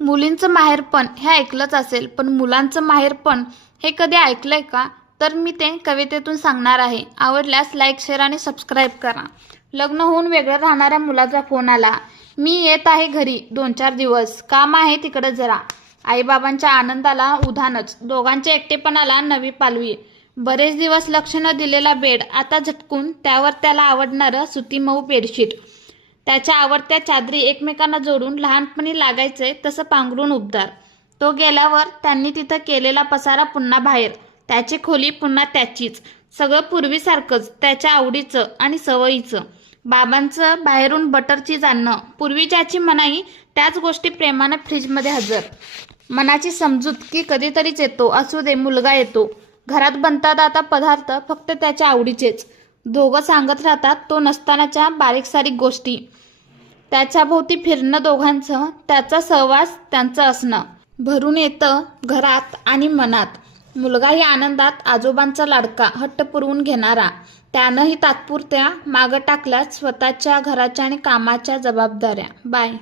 मुलींचं माहेरपण हे ऐकलंच असेल, पण मुलांचं माहेरपण हे कधी ऐकलंय का? तर मी ते कवितेतून सांगणार आहे. आवडल्यास लाईक, शेअर आणि सबस्क्राईब करा. लग्न होऊन वेगळं राहणाऱ्या मुलाचा फोन आला. मी येत आहे घरी 2-4 दिवस, काम आहे तिकडं जरा. आईबाबांच्या आनंदाला उधाणच, दोघांच्या एकटेपणाला नवी पालवी. बरेच दिवस लक्ष न दिलेला बेड आता झटकून, त्यावर त्याला आवडणारं सुती मऊ बेडशीट. त्याच्या आवडत्या चादरी एकमेकांना जोडून लहानपणी लागायचे तसं पांघरून उबदार. तो गेल्यावर त्यांनी तिथं केलेला पसारा पुन्हा बाहेर, त्याची खोली पुन्हा त्याचीच, सगळं पूर्वीसारखंच, त्याच्या आवडीचं आणि सवयीचं. बाबांचं बाहेरून बटर चीज आणणं, पूर्वी ज्याची मनाई त्याच गोष्टी प्रेमानं फ्रीजमध्ये हजर. मनाची समजूत की कधीतरीच येतो, असू दे मुलगा येतो. घरात बनतात आता पदार्थ फक्त त्याच्या आवडीचेच. दोघं सांगत राहतात तो नसतानाच्या बारीक सारीक गोष्टी. त्याच्या भोवती फिरणं दोघांचं, त्याचा सहवास त्यांचं असणं. भरून येतं घरात आणि मनात. मुलगाही आनंदात आजोबांचा लाडका, हट्ट पुरवून घेणारा. त्यानंही तात्पुरत्या मागं टाकल्यात स्वतःच्या घराच्या आणि कामाच्या जबाबदाऱ्या. बाय.